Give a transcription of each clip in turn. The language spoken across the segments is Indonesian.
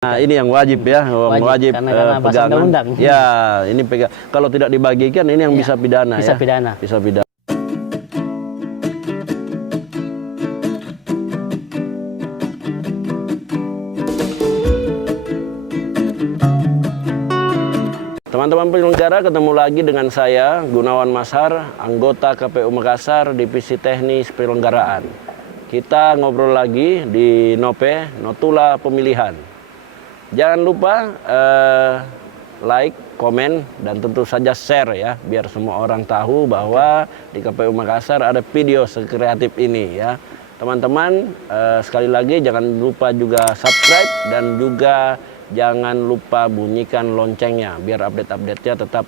Nah, ini yang wajib ya, wajib karena pegangan. undang-undang. Ya, ini pegang. Kalau tidak dibagikan, ini yang bisa pidana bisa ya. Pidana. Bisa pidana. Teman-teman penyelenggara, ketemu lagi dengan saya, Gunawan Mashar, anggota KPU Makassar, Divisi Teknis Penyelenggaraan. Kita ngobrol lagi di Nope, Notula Pemilihan. Jangan lupa like, komen, dan tentu saja share ya, biar semua orang tahu bahwa di KPU Makassar ada video sekreatif ini ya. Teman-teman, sekali lagi jangan lupa juga subscribe dan juga jangan lupa bunyikan loncengnya biar update-update-nya tetap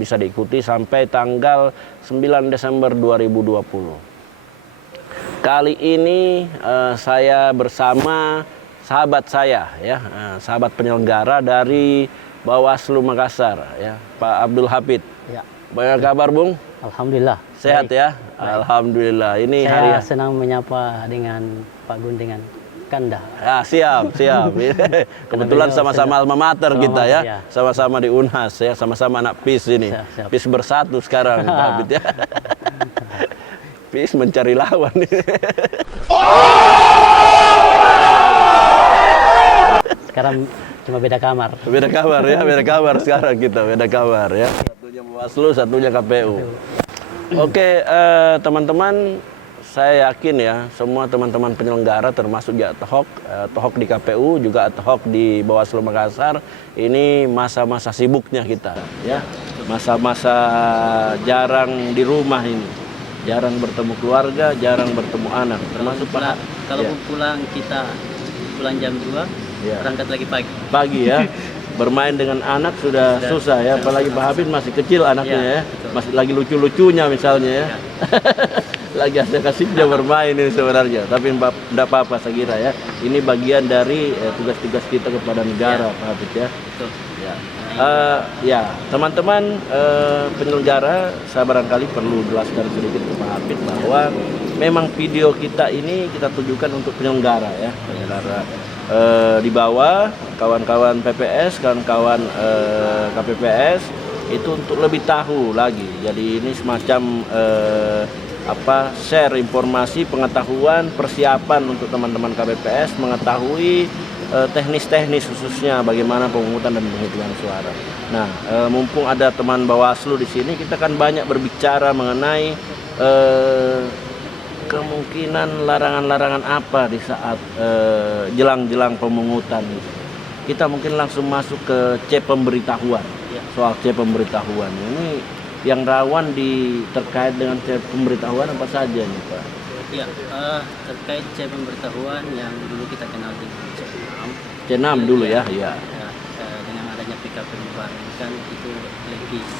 bisa diikuti sampai tanggal 9 Desember 2020. Kali ini saya bersama sahabat saya ya, sahabat penyelenggara dari Bawaslu Makassar ya, Pak Abdul Hafid. Ya. Bagaimana kabar, Bung? Alhamdulillah. Sehat baik. Ya? Baik. Alhamdulillah. Ini saya senang menyapa dengan Pak Gun dengan Kanda. Ya, siap. Kebetulan sama-sama alma mater kita ya. Sama-sama di Unhas ya, sama-sama anak PIS ini. Siap. PIS bersatu sekarang, Pak Hafid ya. PIS mencari lawan. Sekarang cuma beda kamar. Beda kamar ya, beda kamar sekarang kita, beda kamar ya. Satunya Bawaslu, satunya KPU. Oke, teman-teman, saya yakin ya, semua teman-teman penyelenggara termasuk ya ad hoc di KPU, juga ad hoc di Bawaslu Makassar, ini masa-masa sibuknya kita ya. Masa-masa jarang di rumah ini. Jarang bertemu keluarga, jarang bertemu anak. Termasuk kalau pulang kita pulang jam 2, berangkat lagi pagi. Pagi ya. Bermain dengan anak sudah susah ya, apalagi Pak Hafid masih kecil anaknya ya. Masih lagi lucu-lucunya misalnya ya. Lagi ada kasihnya bermain ini sebenarnya, tapi tidak apa-apa saya kira ya. Ini bagian dari tugas-tugas kita kepada negara, Pak Hafid ya. Ya, teman-teman penyelenggara, saya barangkali perlu jelaskan sedikit ke Pak Hafid bahwa memang video kita ini kita tujukan untuk penyelenggara ya, penyelenggara di bawah, kawan-kawan PPS, kawan-kawan KPPS itu untuk lebih tahu lagi. Jadi ini semacam share informasi, pengetahuan, persiapan untuk teman-teman KPPS mengetahui teknis-teknis khususnya bagaimana pemungutan dan penghitungan suara. Nah, mumpung ada teman Bawaslu di sini, kita kan banyak berbicara mengenai kemungkinan larangan-larangan apa di saat jelang-jelang pemungutan. Kita mungkin langsung masuk ke C pemberitahuan. Soal C pemberitahuan ini yang rawan terkait dengan C pemberitahuan apa saja nih, Pak? Ya, terkait C pemberitahuan yang dulu kita kenal dengan C6. C6 dulu ya. Dengan adanya PKP Mubarak kan itu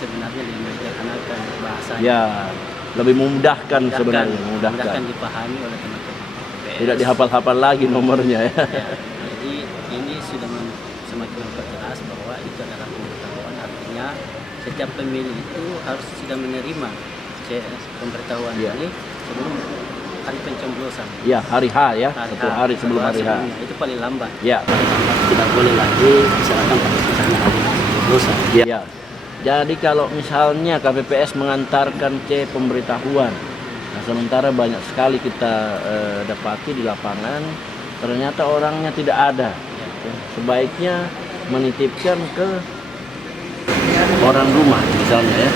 sebenarnya lebih menyederhanakan bahasanya. Ya, lebih memudahkan sebenarnya, memudahkan dipahami oleh teman-teman PPS. Tidak dihafal-hafal lagi nomornya ya. Jadi ini sudah semakin memperjelas bahwa itu adalah pemberitahuan, artinya setiap pemilih itu harus sudah menerima pemberitahuan ini sebelum hari pencoblosan. Ya, hari H ya, satu hari sebelum hari H. Itu paling lambat. Ya. Tidak boleh lagi misalkan pada misalnya hari pencoblosan. Ya. Jadi kalau misalnya KPPS mengantarkan C pemberitahuan, nah sementara banyak sekali kita dapati di lapangan, ternyata orangnya tidak ada. Sebaiknya menitipkan ke orang rumah misalnya ya.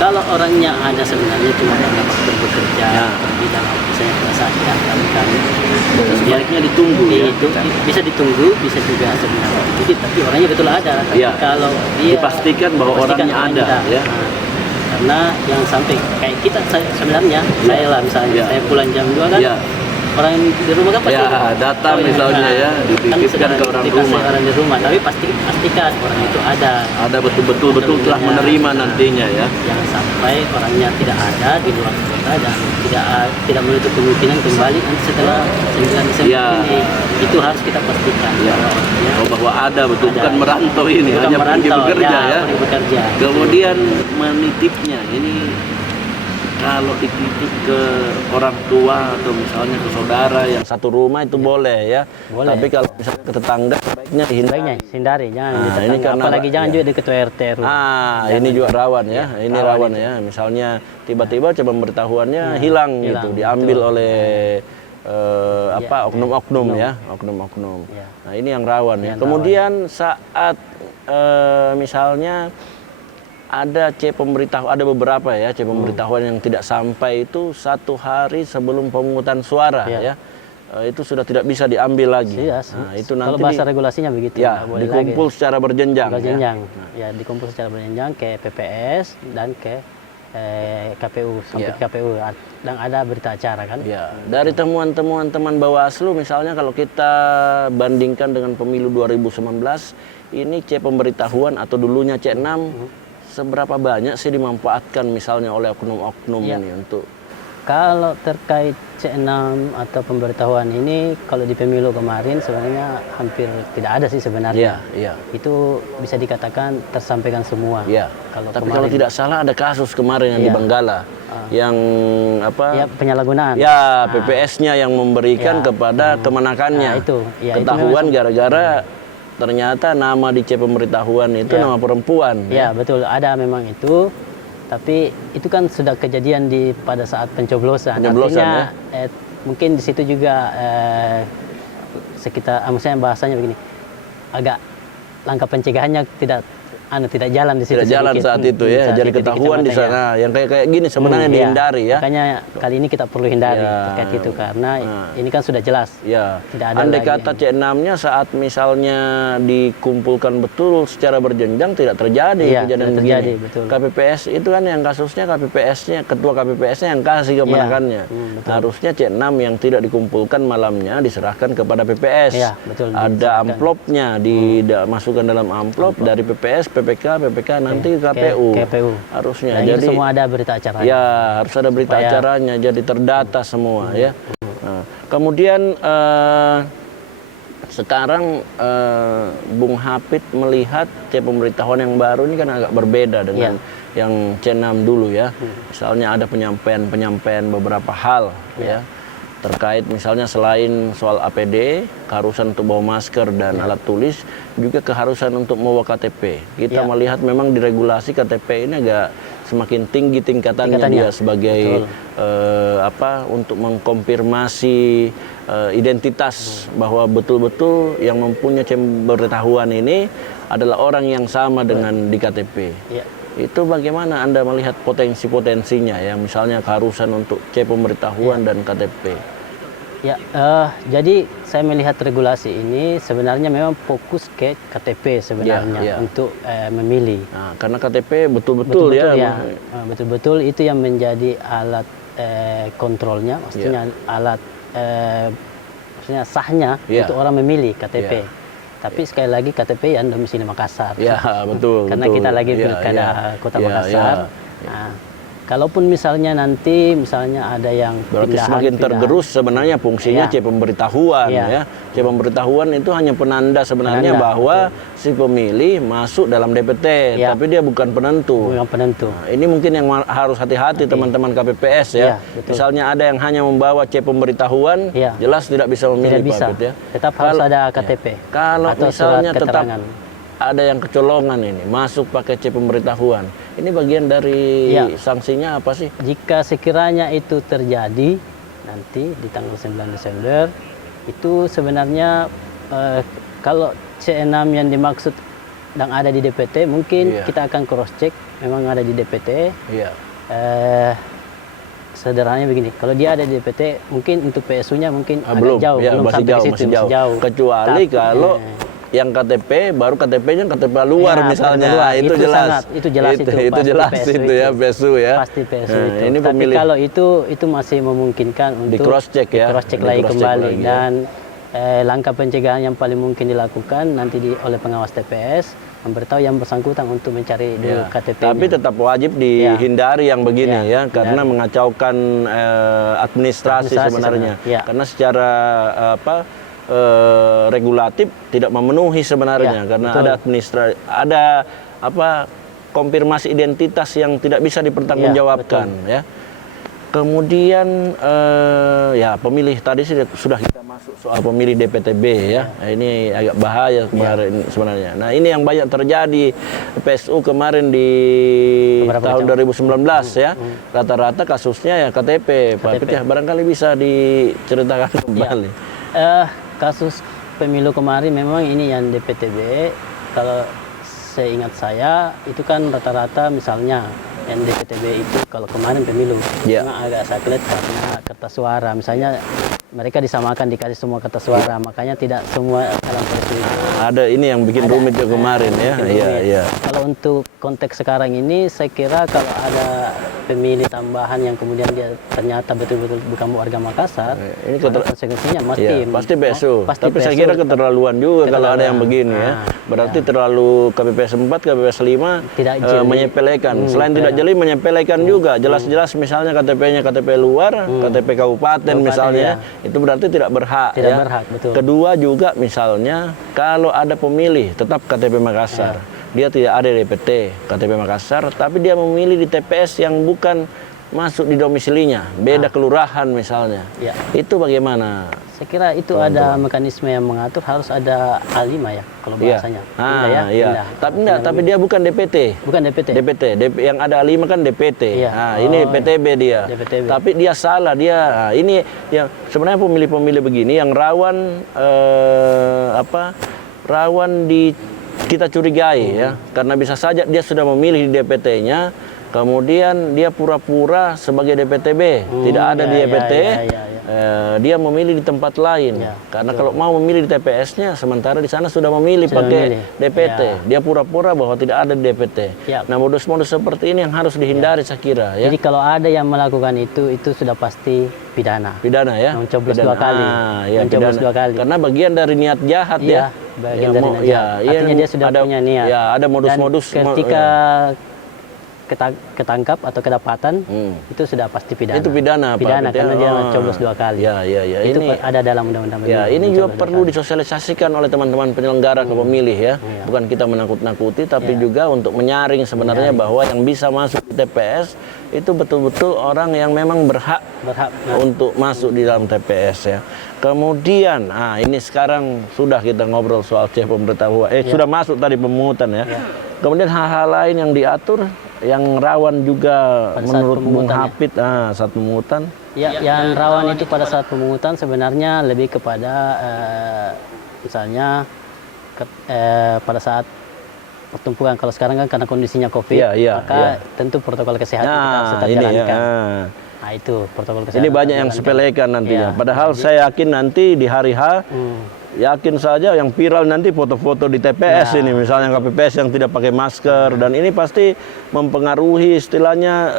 Kalau orangnya ada sebenarnya cuma karena faktor bekerja di dalam misalnya perasaan kami sebaiknya ditunggu ya. Itu bisa ditunggu, bisa juga sebenarnya dikit, tapi orangnya betul ada. Tapi kalau dia dipastikan bahwa orangnya ada ya. Karena yang sampai kayak kita sebenarnya saya lah misalnya saya pulang jam 2 kan. Orang di rumah kan pasti datang misalnya ya, dititipkan ke orang rumah. Tapi pastikan orang itu ada betul telah menerima nantinya ya. Jangan sampai orangnya tidak ada di luar kota dan tidak menutup kemungkinan kembali nanti setelah 9 Desember ini. Itu harus kita pastikan. Bahwa ada betul, bukan merantau ini, bukan hanya pergi bekerja ya. Bekerja. Kemudian menitipnya ini kalau dikritik ke orang tua atau misalnya ke saudara yang satu rumah itu boleh ya. Boleh. Tapi kalau misalnya ke tetangga sebaiknya dihindari. Sebaiknya hindari, jangan Nah, di ini tetangga. karena Apalagi jangan ya. juga di ketua RT RW. Ini juga rawan ya. Ini rawan itu. ya. Misalnya tiba-tiba coba pemberitahuannya hilang gitu, diambil oleh oknum-oknum ya, oknum-oknum. Ya. Nah, ini yang rawan ya. Yang Kemudian saat misalnya ada ada beberapa ya pemberitahuan yang tidak sampai itu 1 hari sebelum pemungutan suara ya. Itu sudah tidak bisa diambil lagi. Iya, Nah, itu kalau nanti bahasa regulasinya begitu. ya, nggak boleh dikumpul lagi. secara berjenjang. Berjenjang. Ya, dikumpul secara berjenjang ke PPS dan ke KPU sampai ke KPU dan ada berita acara kan. Ya, dari temuan-temuan teman Bawaslu misalnya kalau kita bandingkan dengan pemilu 2019, ini C pemberitahuan atau dulunya C6 seberapa banyak sih dimanfaatkan misalnya oleh oknum-oknum ini untuk Kalau terkait C6 atau pemberitahuan ini, kalau di pemilu kemarin sebenarnya hampir tidak ada sih sebenarnya. Iya. Itu bisa dikatakan tersampaikan semua. Iya. Tapi kalau tidak salah ada kasus kemarin yang di Benggala yang Ya, penyalahgunaan. Ya, PPS-nya yang memberikan kepada kemenakannya. Nah, itu. Ya, ketahuan gara-gara ternyata nama di C pemberitahuan itu nama perempuan. Ya, betul. Ada memang itu. Tapi itu kan sudah kejadian pada saat pencoblosan. Artinya mungkin di situ juga maksudnya bahasanya begini, agak langkah pencegahannya tidak jalan di situ. Tidak jalan saat itu ya. Jadi ketahuan di sana yang kayak gini sebenarnya dihindari ya. Makanya kali ini kita perlu hindari terkait itu karena ini kan sudah jelas. Ya. Tidak ada Andai lagi kata C6-nya saat misalnya dikumpulkan betul secara berjenjang tidak terjadi kejadian begini. Betul. KPPS itu kan yang kasusnya ketua KPPS-nya yang kasih kemenangannya. Harusnya C6 yang tidak dikumpulkan malamnya diserahkan kepada PPS. Iya, betul. Ada amplopnya dimasukkan dalam amplop dari PPS, PPK nanti KPU. Harusnya. Nah, jadi semua ada berita acaranya. Ya, harus ada berita acaranya jadi terdata semua ya. Nah, kemudian sekarang Bung Hafid melihat C pemberitahuan yang baru ini kan agak berbeda dengan yang C6 dulu ya. Misalnya ada penyampaian beberapa hal ya. Terkait misalnya selain soal APD, keharusan untuk bawa masker dan alat tulis, juga keharusan untuk membawa KTP. Kita melihat memang di regulasi KTP ini agak semakin tinggi tingkatannya dia sebagai untuk mengkonfirmasi identitas bahwa betul-betul yang mempunyai pemberitahuan ini adalah orang yang sama dengan di KTP. Itu bagaimana Anda melihat potensi-potensinya ya, misalnya keharusan untuk C pemberitahuan dan KTP? Ya, jadi saya melihat regulasi ini sebenarnya memang fokus ke KTP sebenarnya untuk memilih. Nah, karena KTP betul-betul ya, betul-betul itu yang menjadi alat kontrolnya, maksudnya alat maksudnya sahnya untuk orang memilih KTP. Tapi sekali lagi KTP yang domisili Makassar. Ya, betul. Karena kita lagi pilkada Kota Makassar. Nah, kalaupun misalnya nanti ada yang berarti semakin tergerus sebenarnya fungsinya C pemberitahuan ya. C pemberitahuan itu hanya penanda sebenarnya bahwa si pemilih masuk dalam DPT, tapi dia bukan penentu. Bukan penentu. Nah, ini mungkin yang harus hati-hati teman-teman KPPS ya. Misalnya ada yang hanya membawa C pemberitahuan, jelas tidak bisa memilih tidak bisa. Pak ya. Tetap harus ada KTP. Kalau misalnya tetap ada yang kecolongan ini masuk pakai C pemberitahuan, ini bagian dari sanksinya apa sih? Jika sekiranya itu terjadi nanti di tanggal 9 Desember itu sebenarnya kalau C6 yang dimaksud dan ada di DPT mungkin kita akan cross check memang ada di DPT. Sederhananya begini, kalau dia ada di DPT mungkin untuk PSU-nya mungkin agak jauh, belum masih sampai jauh, ke situ, masih jauh. Kecuali kalau yang KTP baru KTP-nya KTP luar misalnya, itu jelas. Itu jelas itu ya PSU ya. Pasti PSU itu. Ini tapi kalau itu masih memungkinkan untuk di cross check ya. Cross check lagi kembali dan langkah pencegahan yang paling mungkin dilakukan nanti oleh pengawas TPS memberitahu yang bersangkutan untuk mencari dulu KTP-nya. Tapi tetap wajib dihindari yang begini karena mengacaukan administrasi sebenarnya. Karena secara regulatif tidak memenuhi sebenarnya karena ada administrasi, ada konfirmasi identitas yang tidak bisa dipertanggungjawabkan ya. Kemudian ya pemilih tadi sudah kita masuk soal pemilih DPTB ya. Nah, ini agak bahaya kemarin sebenarnya. Nah, ini yang banyak terjadi PSU kemarin di tahun 2019 ya. Rata-rata kasusnya ya KTP. Pak Pitih barangkali bisa diceritakan kembali. Kasus pemilu kemarin memang ini yang DPTB, kalau seingat saya itu kan rata-rata misalnya yang DPTB itu kalau kemarin pemilu memang agak sakit karena kertas suara, misalnya mereka disamakan dikasih semua kertas suara, makanya tidak semua dalam politik. Ada ini yang bikin rumit juga kemarin ya. Iya. Kalau untuk konteks sekarang ini saya kira kalau ada pemilih tambahan yang kemudian dia ternyata betul-betul bukan warga Makassar, ini konsekuensinya pasti PSU. Tapi saya kira keterlaluan juga kalau ada yang begini ya. Berarti terlalu KPPS 4, KPPS 5 tidak menyepelekan. Selain tidak jeli menyepelekan juga. Jelas-jelas misalnya KTP-nya KTP luar, KTP kabupaten misalnya, itu berarti tidak berhak. Tidak berhak, betul. Kedua juga misalnya kalau ada pemilih tetap KTP Makassar. Dia tidak ada DPT KTP Makassar, tapi dia memilih di TPS yang bukan masuk di domisilinya, beda kelurahan misalnya. Itu bagaimana? Saya kira itu ada mekanisme yang mengatur, harus ada A5 ya kalau bahasanya. Tapi dia bukan DPT. Bukan DPT. Yang ada A5 kan DPT. Ini PTB dia. DPTB. Tapi dia salah ini yang sebenarnya pemilih-pemilih begini yang rawan rawan kita curigai ya, karena bisa saja dia sudah memilih di DPT-nya, kemudian dia pura-pura sebagai DPTB, tidak ada di DPT, dia memilih di tempat lain, karena kalau mau memilih di TPS-nya, sementara di sana sudah memilih pakai DPT, dia pura-pura bahwa tidak ada di DPT. Nah, modus-modus seperti ini yang harus dihindari saya kira. Ya. Jadi kalau ada yang melakukan itu sudah pasti pidana. Pidana ya. Mencoblos 2 kali. Mencoblos 2 kali. Karena bagian dari niat jahat ya. Bagian dari niat jahat. Artinya dia sudah punya niat. Ya, ada modus-modus. Ketika ketangkap atau kedapatan, itu sudah pasti pidana. Itu pidana karena dia mencoblos 2 kali. Itu ini ada dalam undang-undang. Ini juga perlu disosialisasikan oleh teman-teman penyelenggara ke pemilih ya. Bukan kita menakut-nakuti, tapi juga untuk menyaring sebenarnya bahwa yang bisa masuk di TPS itu betul-betul orang yang memang berhak untuk masuk di dalam TPS ya. Kemudian, ini sekarang sudah kita ngobrol soal cek pemberitahuan. Sudah masuk tadi pemungutan ya. Kemudian hal-hal lain yang diatur yang rawan juga menurut Bung Hafid saat pemungutan. Yang rawan itu pada saat pemungutan sebenarnya lebih kepada misalnya pada saat pertumpukan. Kalau sekarang kan karena kondisinya COVID, maka tentu protokol kesehatan kita harus tetap jalankan. Nah, itu protokol kesehatan. Ini banyak yang sepelekan nantinya. Padahal saya yakin nanti di hari H yakin saja yang viral nanti foto-foto di TPS ini, misalnya KPPS yang tidak pakai masker, dan ini pasti mempengaruhi istilahnya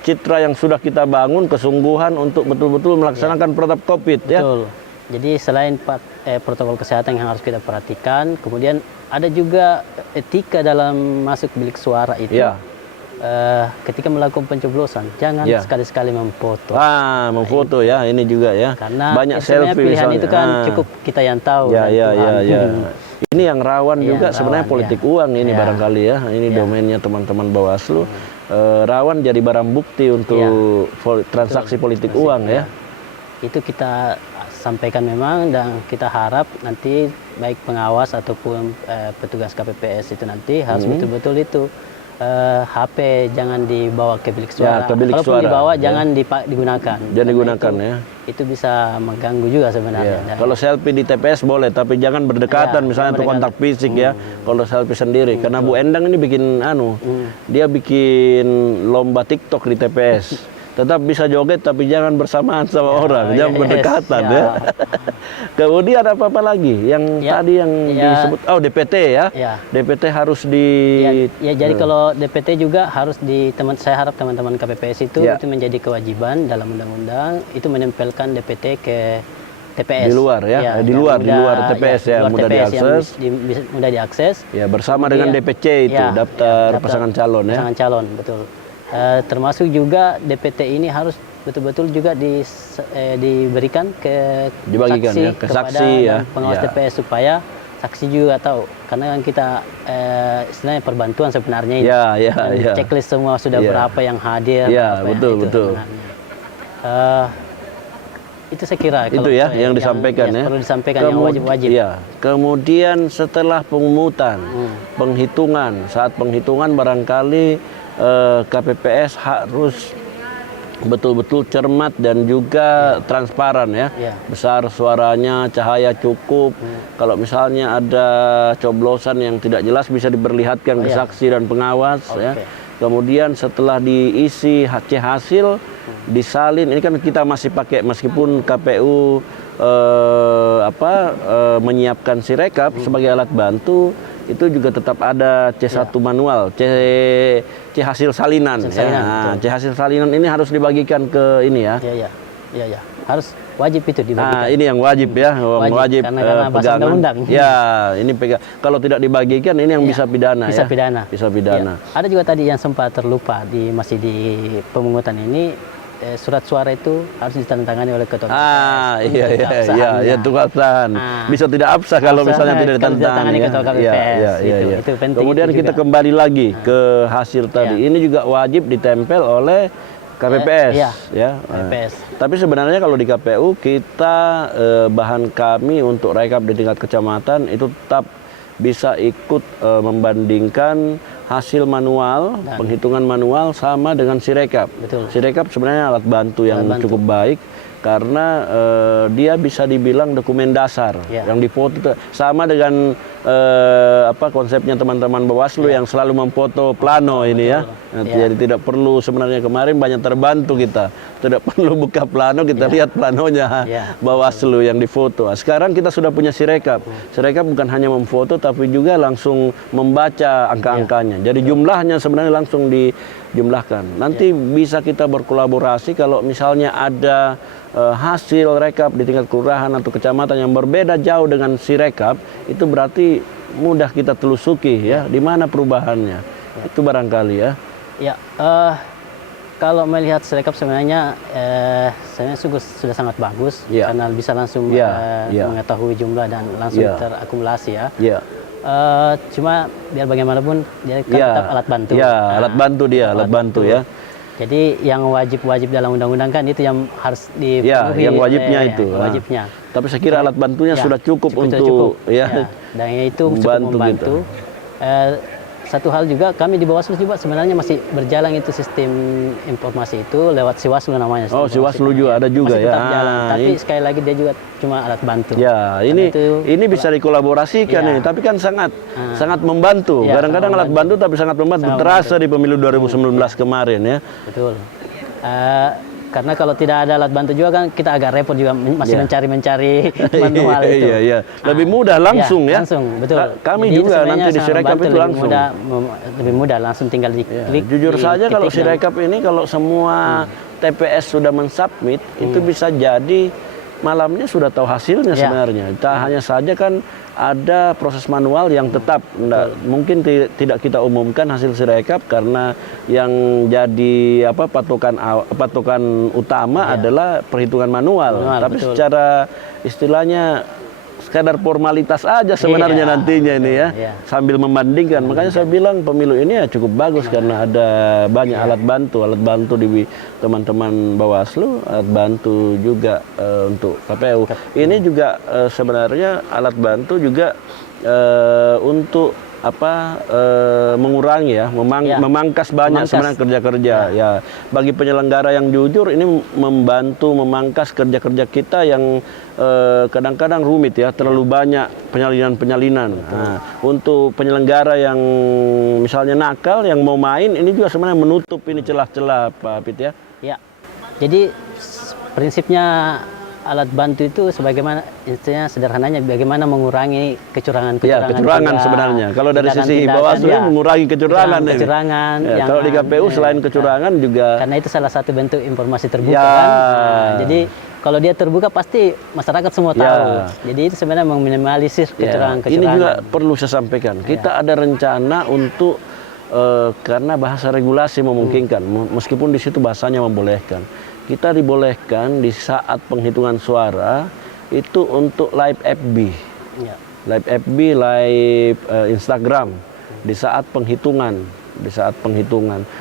citra yang sudah kita bangun, kesungguhan untuk betul-betul melaksanakan protap COVID ya. Betul. Jadi selain protokol kesehatan yang harus kita perhatikan, kemudian ada juga etika dalam masuk bilik suara itu. Ketika melakukan pencoblosan, jangan sekali-sekali memfoto. Memfoto ya, ini juga ya. Karena banyak selfie pilihan misalnya. Itu kan cukup kita yang tahu. Ini yang rawan juga sebenarnya politik uang ini barangkali ya. Ini domainnya teman-teman Bawaslu. Rawan jadi barang bukti untuk transaksi politik uang ya. Itu kita sampaikan memang, dan kita harap nanti baik pengawas ataupun petugas KPPS itu nanti harus betul-betul itu HP jangan dibawa ke bilik suara. Kalaupun dibawa jangan digunakan. Jangan digunakan ya. Itu bisa mengganggu juga sebenarnya. Kalau selfie di TPS boleh, tapi jangan berdekatan misalnya untuk kontak fisik ya. Kalau selfie sendiri, karena Bu Endang ini bikin dia bikin lomba TikTok di TPS. Tetap bisa joget tapi jangan bersamaan sama orang, jangan berdekatan ya. Kemudian apa lagi yang tadi yang disebut DPT ya. DPT harus jadi kalau DPT juga harus saya harap teman-teman KPPS itu menjadi kewajiban dalam undang-undang, itu menempelkan DPT ke TPS. Di luar ya, di luar TPS ya, mudah diakses. Mudah diakses. Ya, bersama dengan DPC itu, daftar pasangan calon ya. Pasangan calon, betul. Termasuk juga DPT ini harus betul-betul juga diberikan ke saksi kepada pengawas TPS supaya saksi juga tahu, karena kan kita istilahnya perbantuan sebenarnya ini. Ya, Dan checklist semua sudah berapa yang hadir. Ya, berapa betul, itu betul. sebenarnya. Itu saya kira Itu ya yang disampaikan ya. perlu disampaikan yang wajib-wajib. Ya. Kemudian setelah pemungutan, penghitungan, saat penghitungan barangkali KPPS harus betul-betul cermat dan juga transparan ya. Besar suaranya, cahaya cukup. Kalau misalnya ada coblosan yang tidak jelas bisa diperlihatkan ke saksi dan pengawas ya. Kemudian setelah diisi hasil disalin, ini kan kita masih pakai meskipun KPU menyiapkan Sirekap sebagai alat bantu, itu juga tetap ada C1 manual, C hasil salinan. Nah, C hasil salinan ini harus dibagikan ke ini ya. Iya. Harus wajib itu dibagikan. Nah, ini yang wajib ya, wajib karena bahasa undang-undang. Ya, ini pegang. Kalau tidak dibagikan ini yang bisa pidana bisa ya. Pidana. Bisa pidana. Ya. Ada juga tadi yang sempat terlupa masih di pemungutan ini, surat suara itu harus ditandatangani oleh ketua KPPS. Iya, itu absahan. Bisa tidak absah kalau misalnya tidak ditandatangani ketua KPPS. Itu penting. Kemudian itu kita juga kembali lagi ke hasil tadi. Ini juga wajib ditempel oleh KPPS ya. KPPS. Tapi sebenarnya kalau di KPU kita bahan kami untuk rekap di tingkat kecamatan itu tetap bisa ikut membandingkan hasil manual, penghitungan manual sama dengan Sirekap. Sirekap sebenarnya alat bantu yang cukup baik karena dia bisa dibilang dokumen dasar yang difoto sama dengan konsepnya teman-teman Bawaslu yang selalu memfoto plano ini ya. Jadi tidak perlu, sebenarnya kemarin banyak terbantu kita, tidak perlu buka plano, kita lihat planonya Bawaslu yang difoto. Sekarang kita sudah punya Sirekap. Sirekap bukan hanya memfoto tapi juga langsung membaca angka-angkanya. Jadi jumlahnya sebenarnya langsung dijumlahkan. Nanti bisa kita berkolaborasi kalau misalnya ada hasil rekap di tingkat kelurahan atau kecamatan yang berbeda jauh dengan Sirekap, itu berarti mudah kita telusuki ya, di mana perubahannya. Itu barangkali ya. Ya, kalau melihat Sirekap sebenarnya sungguh sudah sangat bagus karena bisa langsung mengetahui jumlah dan langsung terakumulasi ya. Cuma biar bagaimanapun dia tetap alat bantu. Ya, alat bantu dia, alat bantu ya. Jadi yang wajib dalam undang-undang kan itu yang harus dipenuhi. Yang wajibnya itu. Wajibnya. Tapi saya kira alat bantunya sudah cukup untuk dan itu cukup membantu. Satu hal juga, kami di Bawaslu juga sebenarnya masih berjalan itu sistem informasi itu lewat Siwaslu namanya. Oh, Siwaslu juga ada juga masih ya. Tetap jalan, tapi sekali lagi dia juga cuma alat bantu. Ya, ini bisa dikolaborasikan ini, tapi kan sangat membantu. Kadang-kadang alat bantu tapi sangat membantu. Terasa di pemilu 2019 kemarin ya. Betul. Karena kalau tidak ada alat bantu juga kan kita agak repot juga masih mencari manual itu. Iya. Lebih mudah langsung ya. Langsung, betul. Kami jadi juga nanti di Sirekap itu langsung. Lebih mudah, langsung tinggal diklik. Jujur saja kalau Sirekap ini kalau semua TPS sudah mensubmit itu bisa jadi malamnya sudah tahu hasilnya sebenarnya. Hanya saja kan ada proses manual yang tetap mungkin tidak kita umumkan hasil Sirekap karena yang jadi patokan utama adalah perhitungan manual. Tapi secara istilahnya sekadar formalitas aja sebenarnya nantinya ini ya. Sambil membandingkan. Makanya saya bilang pemilu ini ya cukup bagus karena ada banyak alat bantu di teman-teman Bawaslu, alat bantu juga untuk KPU. Ini juga sebenarnya alat bantu juga untuk mengurangi ya, memangkas banyak sebenarnya kerja-kerja ya. Bagi penyelenggara yang jujur ini membantu memangkas kerja-kerja kita yang kadang-kadang rumit ya, terlalu banyak penyalinan. Nah, untuk penyelenggara yang misalnya nakal yang mau main ini juga sebenarnya menutup ini celah-celah Pak Pit ya. Ya. Jadi prinsipnya alat bantu itu sebagaimana istilahnya sederhananya bagaimana mengurangi kecurangan kecurangan sebenarnya. Kalau dari sisi Bawaslu mengurangi kecurangan. Kalau di KPU selain kecurangan juga karena itu salah satu bentuk informasi terbuka kan. Jadi kalau dia terbuka pasti masyarakat semua tahu. Jadi itu sebenarnya meminimalisir kecurangan. Ini juga perlu saya sampaikan. Kita ada rencana untuk karena bahasa regulasi memungkinkan, meskipun di situ bahasanya membolehkan. Kita dibolehkan di saat penghitungan suara itu untuk live FB. live FB, live Instagram di saat penghitungan.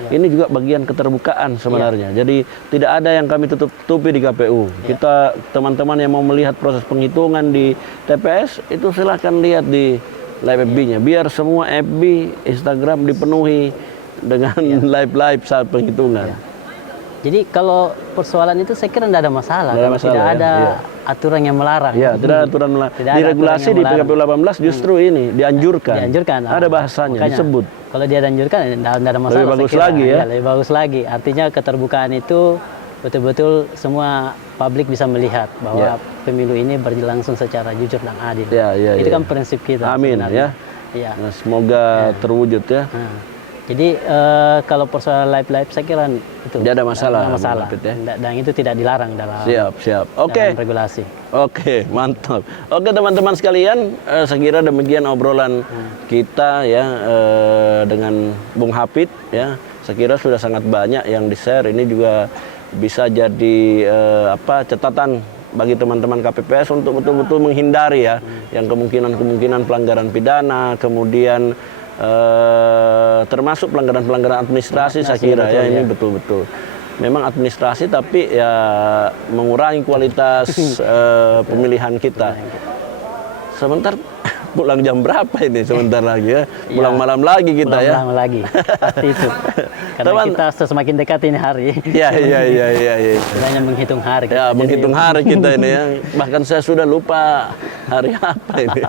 Ini juga bagian keterbukaan sebenarnya. Jadi tidak ada yang kami tutup-tutupi di KPU. Kita teman-teman yang mau melihat proses penghitungan di TPS itu silahkan lihat di live FB-nya. Biar semua FB, Instagram dipenuhi dengan live saat penghitungan. Jadi kalau persoalan itu saya kira tidak ada masalah. Tidak ada Kalau masalah, tidak ya. ada aturan yang melarang. Ya, tidak ada aturan melarang. Tidak Di ada regulasi aturan di yang PKPU 18 justru ini dianjurkan. Dianjurkan. Ada bahasanya, Makanya, disebut. Kalau dia dianjurkan tidak ada masalah. Lebih bagus saya kira. lagi ya. Lebih bagus lagi. Artinya keterbukaan itu betul-betul semua publik bisa melihat bahwa pemilu ini berlangsung secara jujur dan adil. Itu kan prinsip kita. Amin sebenarnya. ya. Nah, semoga terwujud ya. Jadi kalau persoalan live saya kira itu tidak ada masalah. Tidak ada masalah. Ya. Dan itu tidak dilarang dalam Siap. Oke. dalam regulasi. Oke, mantap. Oke teman-teman sekalian, saya kira demikian obrolan kita ya dengan Bung Hafid ya. Saya kira sudah sangat banyak yang di-share. Ini juga bisa jadi catatan bagi teman-teman KPPS untuk betul-betul menghindari ya yang kemungkinan pelanggaran pidana, kemudian termasuk pelanggaran administrasi saya kira ya ini betul-betul memang administrasi tapi ya mengurangi kualitas pemilihan kita. Sebentar pulang jam berapa ini sebentar lagi ya? Pulang malam lagi kita ya. Malam lagi. Pasti itu. Karena kita semakin dekat ini hari. Iya. Kita hanya menghitung hari. Ya, menghitung hari kita ini ya. Bahkan saya sudah lupa hari apa ini.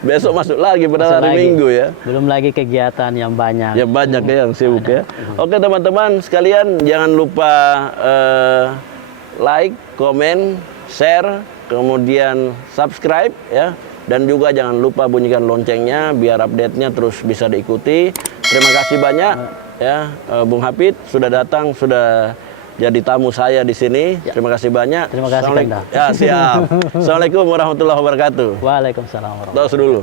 Besok masuk lagi pada hari Minggu ya. Belum lagi kegiatan yang banyak. Ya banyak ya yang sibuk ya. Oke teman-teman sekalian jangan lupa like, komen, share, kemudian subscribe ya. Dan juga jangan lupa bunyikan loncengnya biar update-nya terus bisa diikuti. Terima kasih banyak ya Bung Hafid sudah datang, sudah jadi tamu saya di sini. Terima kasih banyak. Terima kasih Kanda. Ya, siap. Assalamualaikum warahmatullahi wabarakatuh. Waalaikumsalam warahmatullahi Tos dulu.